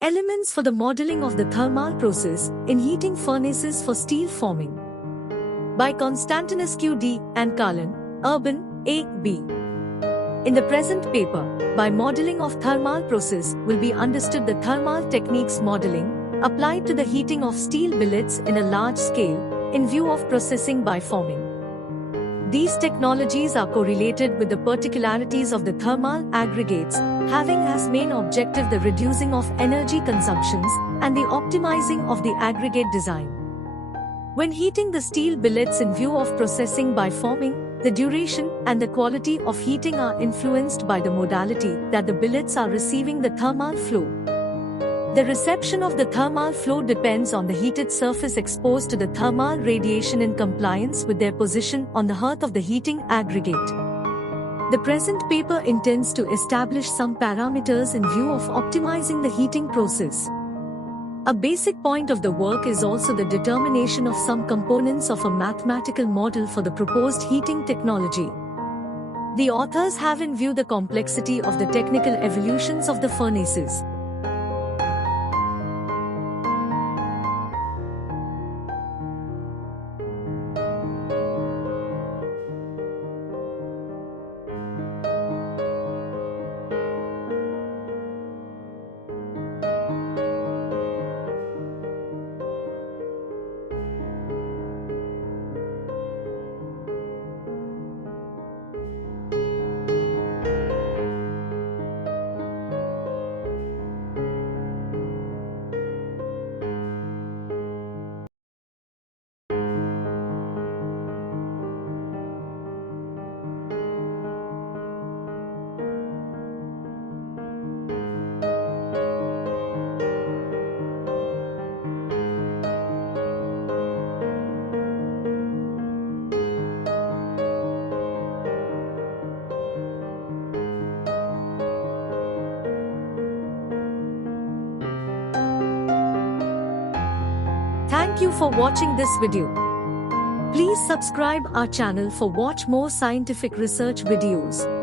Elements for the modeling of the thermal process in heating furnaces for steel forming. By Constantinescu D. and Kalin, Urban, A. B. In the present paper, by modeling of thermal process will be understood the thermal techniques modeling applied to the heating of steel billets in a large scale in view of processing by forming. These technologies are correlated with the particularities of the thermal aggregates, having as main objective the reducing of energy consumptions and the optimizing of the aggregate design. When heating the steel billets in view of processing by forming, the duration and the quality of heating are influenced by the modality that the billets are receiving the thermal flow. The reception of the thermal flow depends on the heated surface exposed to the thermal radiation in compliance with their position on the hearth of the heating aggregate. The present paper intends to establish some parameters in view of optimizing the heating process. A basic point of the work is also the determination of some components of a mathematical model for the proposed heating technology. The authors have in view the complexity of the technical evolutions of the furnaces. Thank you for watching this video. Please subscribe our channel for watch more scientific research videos.